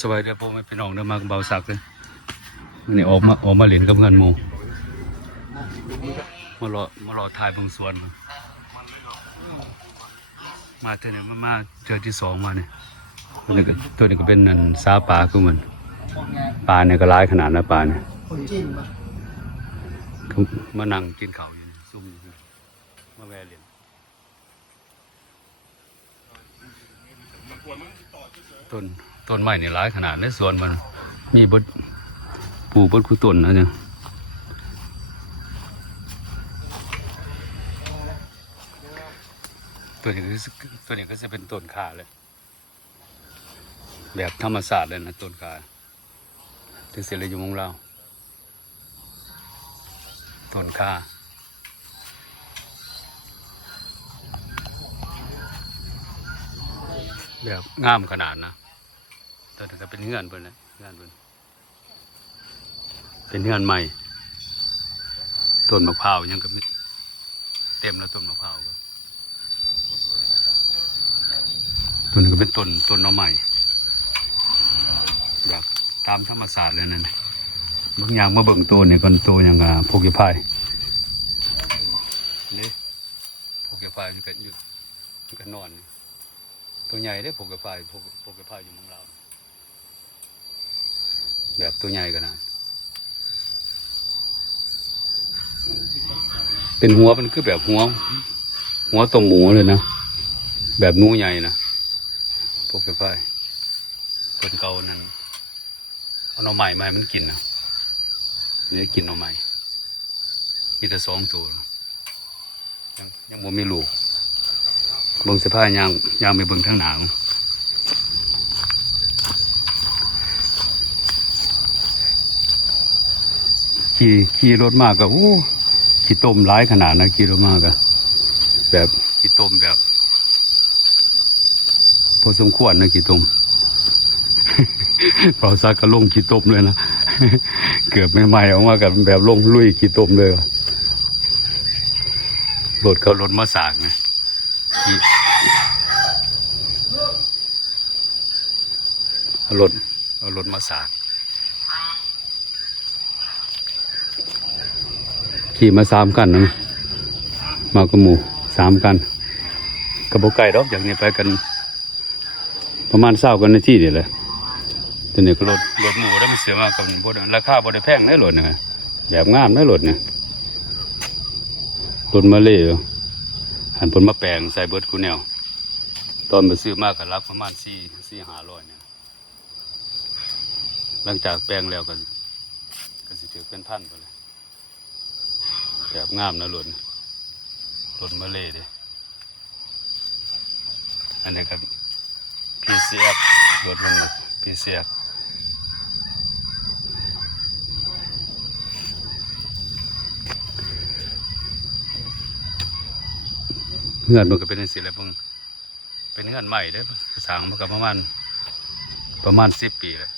สบายเดี๋ยวพ่อไม่เป็นน้องเดินมากับเบาสักเลยวันนี้ออกมาเล่นกับเพื่อนหมู่มารอถ่ายบางส่วนมาเท่านี้มาเจอที่สองมาเนี่ยตัวนี้ก็เป็นนั่นซาปลาคือมันปลาเนี่ยก็ร้ายขนาดนะปลาเนี่ยคนจีนปะมานั่งกินข้าวอยู่นี่ซุ่มอยู่มาแวะเล่นต้นไม้เนี่ยร้ายขนาดในสวนมันมีบดปลูกบดคู่ต้นนะเนี่ยตัวนี้ก็จะเป็นต้นข่าเลยแบบธรรมศาสตร์เลยนะต้นข่าถึงเสร็จเลยอยู่มงเราต้นข่าแบบงามขนาดนะตัวนี้ก็เป็นเงื่อนเพิ่นเลยเงื่อนเพิ่นเป็นเงื่อนใหม่ต้นมะพร้าวยังก็เต็มแล้วต้นมะพร้าวตัวนี้ก็เป็นต้นหน่อใหม่แบบตามธรรมศาสตร์เลยนั่นบางอย่างมาเบิ่งตัวนี่ก่อนตัวอย่างโพกิพายนี่โพกิพายมันก็อยู่มันก็นอนตัวใหญ่ได้โพกิพายอยู่เมืองเราแบบตัวใหญ่กันนะเป็นหัวมันคือแบบหัวตรงหมูเลยนะแบบนูใหญ่นะพวกไปคนเก่านั้นเอาหน่อไม้มาให้มันกินนะนี่กินหน่อไม้มีแต่2 ตัวยังบ่มีลูกเบิ่งเสื้อผ้ายางไปเบิ่งทางหนาวขี่รถมากก็ขี่ต้มร้ายขนาดนะขี่รถมากก็แบบขี่ต้มแบบพอสมควรนะขี่ต้มเผาซักก็ลงขี่ต้มเลยนะเกือบไม่ไหม้ออกมากับแบบลงลุยขี่ต้มเลยรถเขารถมาสากนะเอารถมาสากขี่มา3 กันนะมากับหมู่3 กันกระบอกไก่ดอกอย่างนี้ไปกันประมาณ20 กันนาทีนี่แหละตัวนี้ก็รถหมูได้มันเสียมากกับบ่ได้ราคาบ่ได้แพงได้รถนะแบบงามได้รถเนี่ยรถมาเล่หันผลมาแปลงใส่เบิร์ดกูแนวตอนมาซื้อมากก็รับประมาณ400-500เนี่ยหลังจากแปลงแล้วก็สิถือเป็นพันไปเลยแบบงามนะรถมาเล่ดิอันนี้ก็PCF รถมันPCF เงื่อนมันก็เป็นสิ่งอะไรบ้างเป็นเงื่อนใหม่ได้สร้างมากับประมาณ10 ปีเลย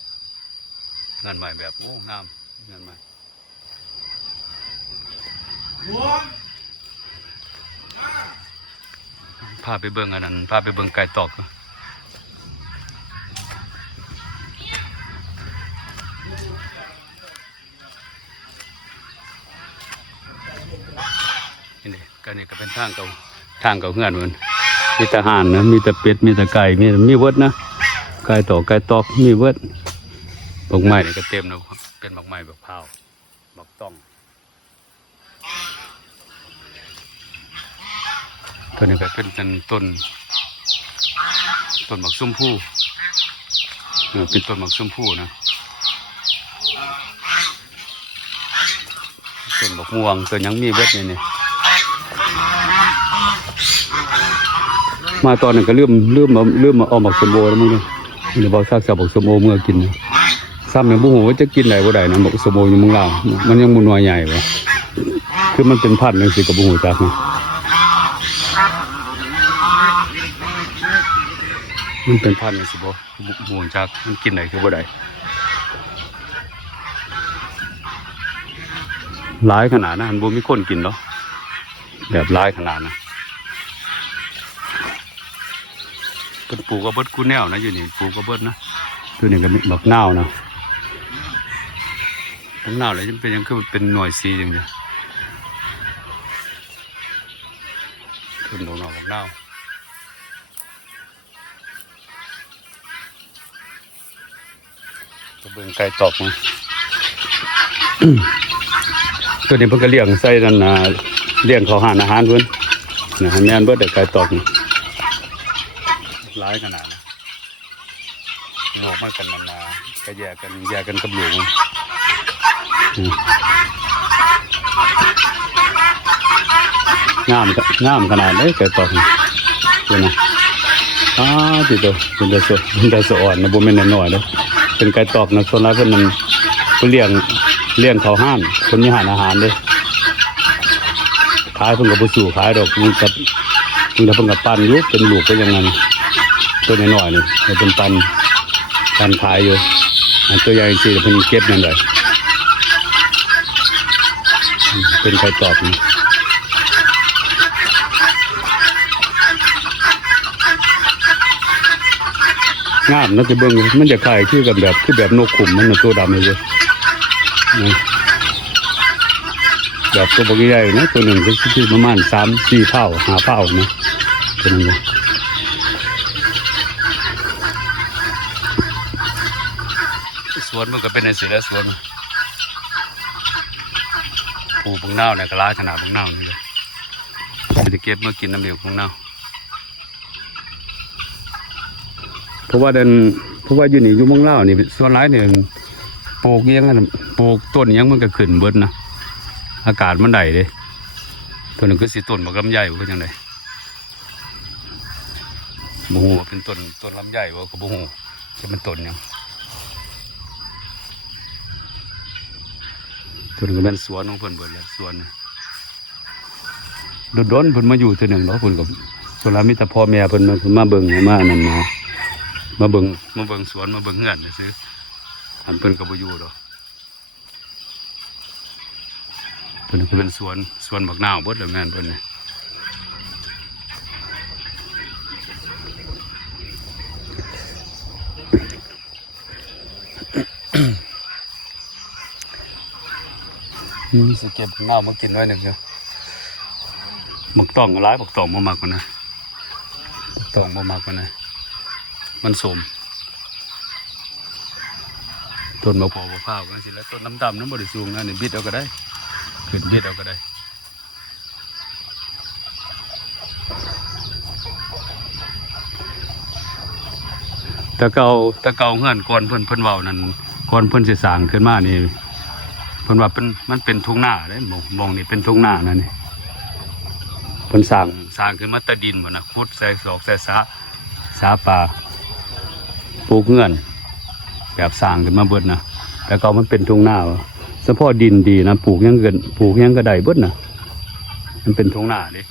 เงื่อนใหม่แบบงามเงื่อนใหม่พาไปเบิ่งอันนั้นพาไปเบิ่งไก่ตอกนี่ก็เป็นทางเก่าเงื่อนเหมือนมีแต่ห่านนะมีแต่เป็ดมีแต่ไก่มีเวิร์ดนะไก่ตอกมีเวิร์ดบักไม้นี่ก็เต็มนะเป็นบักไม้บักพร้าวบักต้องตัวนี้ก็เป็นต้นบักส้มผู้เป็นต้นบักส้มผู้นะต้นบักม่วงตัวยังมีเวิร์ดนี่มาตอนนั้นก็เริ่มเอาหมักสมโอแล้วมั้งเนี่ยเดี๋ยวบอกซากเบักสมโอเมื่อกินซ้ำเนี่ยบุ้งว่าจะกินไหนบ่ได้นะหมักสมโออยู่เมืองลาวมันยังมุนวายใหญ่วะคือมันเป็นพันธุ์นึงสิกับบุ้งจักมันเป็นพันธุ์นึงสิบุ้งจักมันกินไหนคือบ่ได้หลายขนาดนะมันบ่มีคนกินเนาะแบบหลายขนาดนะเป็นปลูกกระเบิดกูแนวนะอยู่นี่ปลูกกระเบิดนะ ตัวนี้ก็บักนาวนะบักนาวเลยจะเป็นยังคือเป็นหน่วยสีอย่างเดียวขึ้นบักนาวบักนาวตัวเบิ่งไก่ตอกมา ตัวนี้เพิ่นก็เลี้ยงใส่นั่นนะเลี้ยงเขาหานอาหารเพิ่นนะแม่นเบิดแต่ไก่ตอกนี่หลายขนาดนะลูกมันกันนั่นนะก็แยกกันกับลูกมันงามขนาดเลยไก่ตอกนี่เห็นนะติโตเป็นแต่สะอ่อนนะบ่แม่นน้อยๆเด้อเป็นไก่ตอกนะส่วนหลายเพิ่นนั่นเพิ่นเลี้ยงเขาห้านเพิ่นมีหานอาหารเด้ขายเพิ่นก็บ่สู้ขายดอกมันเพิ่นก็ปั่นอยู่เป็นลูกเป็นอย่างนั้นตัวน้อยๆนี่เป็นปั่นขายอยู่อันตัวใหญ่สิเพิ่นเก็บนั่นได้เป็นไก่ตอกนี่งามนะจะเบิ่งมันจะคล้ายคือแบบนกขุมมันตัวดำเลยแบบตัวบางใหญ่นะตัวหนึ่งก็คือประมาณ3-4 เท่า5 เท่านะตัวนึงสวนมันก็เป็นในเสือสวนปลูกบังนาวเนี่ยก็ร้ายขนาดบังนาวนี่เลยจะเก็บมากินน้ำเหลวบังนาวเพราะว่าอยู่นี่อยู่เมืองลาวนี่ส่วนหลายเนี่ยปลูกยังไงปลูกต้นยังมันก็ขึ้นเบิดนะอากาศมันได้เด้ตัวหนึ่งก็สิต้นบักลำไยว่าจังไดบ่ฮู้ว่าเป็นต้นลำไยว่าก็บ่ฮู้จะเป็นต้นหยังตัวนึงก็เป็นสวนของเพิ่นเบิดแหละสวนนี่โดนๆเพิ่นมาอยู่ตัวหนึ่งเนาะเพิ่นก็ส่วนหลายมีแต่พ่อแม่เพิ่นมาเบิ่งมานั่นมาเบิ่งสวนมาเบิ่งเฮือนซื่ออันเพิ่นก็บ่อยู่ดอกตัวนี้ก็เป็นสวนบักนาวเบิดเลยแม่นเพิ่นนี่สิเก็บบักนาวมากินไว้หนึ่งเดียวบักตองหลายบักตองบ่มักมันนะบักตองบ่มักมันนะมันสมต้นมะพร้าวมะพร้าวกันสิแล้วต้นน้ำดำนั้นบริสุทธิ์นะนี่บิดเอาก็ได้ขึ้นบิดเอาก็ได้ตะเกาเงื่อนก่อนเพิ่นเว้านั่นก่อนเพิ่นสิสร้างขึ้นมานี่เพิ่นว่ามันเป็นทุ่งนาเด้มองนี่เป็นทุ่งนานั่นนี่เพิ่นสร้างขึ้นมาตะดินบ่นะขุดใส่ศอกใส่สาป่าปลูกเงื่อนแบบสร้างขึ้นมาเบิดนะแต่ก็มันเป็นทุ่งนาเฉพาะดินดีนะปลูกยังก็ได้เบิดนะมันเป็นทุ่งนาดิ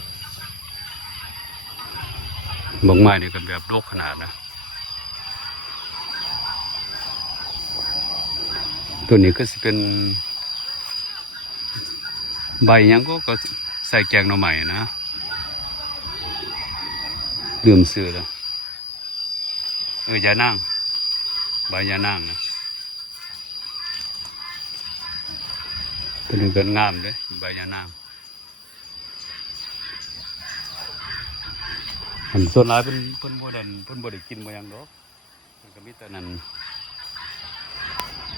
บางไม้นี่ก็แบบรกขนาดนะตัวนี้ก็จะเป็นใบยังก็ใส่แกงหน่อไม้นะลืมซื้อแล้วยานั่งใบยานั่งนะตัวนี้เกินงามเลยใบยานั่งอันส่วนหลายเพิ่นบ่ได้กินบ่ยังดอกเพิ่นก็มีแต่นั้น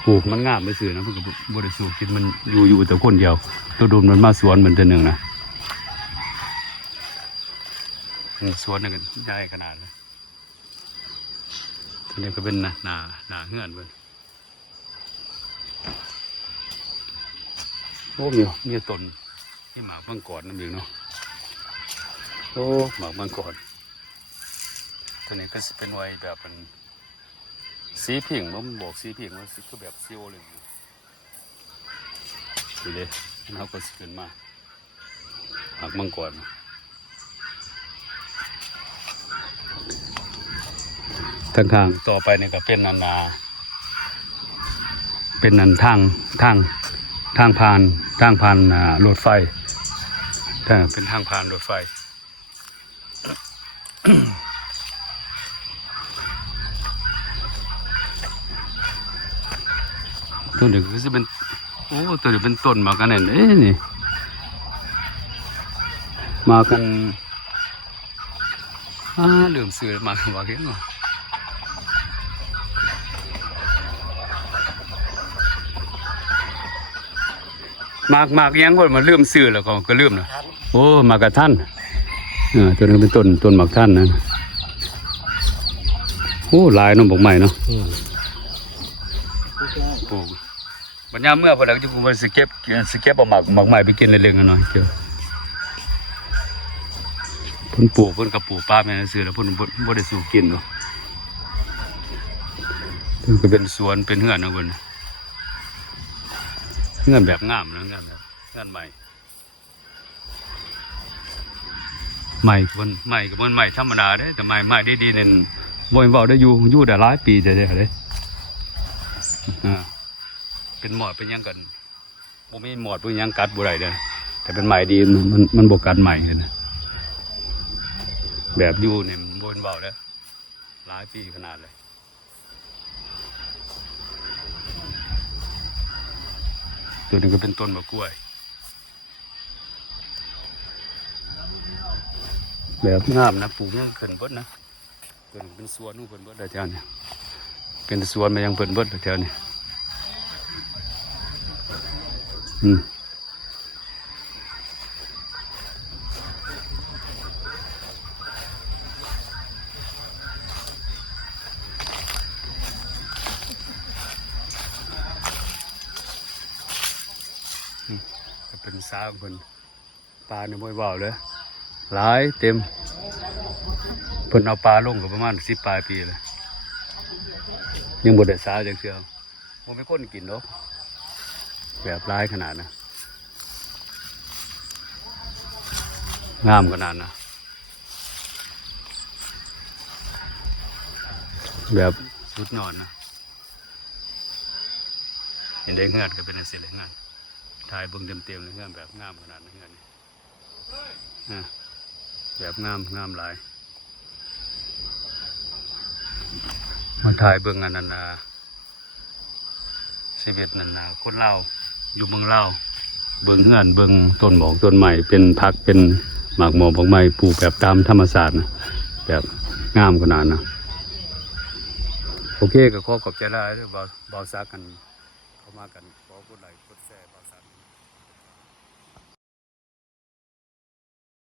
ปลูกมันงามไม่ซื่อนะเพิ่นก็บ่ได้สูบกินมันอยู่แต่คนเดียวตัวโดนมันมาสวนเหมือนแต่หนึ่งนะสวนนี่ก็ใหญ่ขนาดเลยตัวนี้ก็เป็นหนาเฮือนเพิ่นโอ้มีต้นที่หมากมังกรนั่นเองเนาะโอ้หมากมังกรตัวนี้ก็จะเป็นไว้แบบเป็นสีผิงมันบอกสีผิงมันคือแบบซีโอเลยดูเลยน้าก็สขึ้นมาหมากมังกรทางข้างต่อไปนี่ก็เป็นเป็นนันทางผ่านรถไฟเป็นทางผ่านรถไฟ ตัวนี้ก็จะเป็นโอ้ตัวนี้เป็นต้นหมากกันเนี่ยนี่มากันลืมซื้อมาว่าเห็นบ่มากยังคนมาลืมซื้อแล้วก็ลืมนะโอ้มากระท่านตัวนี้เป็นต้นหมากท่านนะโอ้ลายน้องบอกใหม่เนาะปลูกปัญญาเมื่อพอดีจะกูไปสเก็บเอาหมากใหม่ไปกินเล่นๆกันหน่อยเจ้าเพิ่นปลูกเพิ่นกับปลูกป้าแม่ซื้อแล้วเพิ่นบ่ได้สู่กินหรอกเพิ่นก็เป็นสวนเป็นเฮือนนะเพิ่นเฮือนแบบงามนะเฮือนแบบเฮือนใหม่ใหม่กับใหม่ธรรมดาเด้แต่ใหม่ดีๆนั่นบ่เว้าได้อยู่ได้หลายปีจะได้เด้เป็นหมอดเป็นยังกันบ่มีหมอดเป็นยังกัดบ่ได้เด้แต่เป็นใหม่ดีมันบ่กัดใหม่เลยนะแบบอยู่เนี่ยมันบ่เว้าเด้หลายปีขนาดเลยตัวนี้ก็เป็นต้นมะกล้วยแบบงามนะปลูกยังขึ้นเบิดนะตัวนี้เป็นสวนของเพิ่นเบิดแถวนี้เป็นสวนมายังเพิ่นเบิดแถวนี้ก็เป็นสาของเพิ่นปลาเนี่ยบ่เว้าเลยหลายเต็มเพิ่นเอาปลาลงก็ประมาณ10 ปลายปีเลยยังบ่ได้สาจังเทื่อบ่มีคนกินเนาะแบบหลายขนาดนะงามขนาดนะแบบสุดยอดนะเห็นได้เฮือนก็เป็นอันเสร็จเลยเฮือนถ่ายเบิ่งเต็มๆเลยเฮือนแบบงามขนาดนี้เฮือนนี่แบบงามหลายมาถ่ายเบิ่งอันนั้นชีวิตนั่นนะคนเล่าอยู่เมืองเล่าเบิ่งเฮือนเบิ่งต้นหมอกต้นใหม่เป็นพักเป็นหมากหมอกของใหม่ปลูกแบบตามธรรมชาตินะแบบงามขนาดนะโอเคก็ขอขอบใจหลายเด้อบ่าวซักกันเข้ามากัน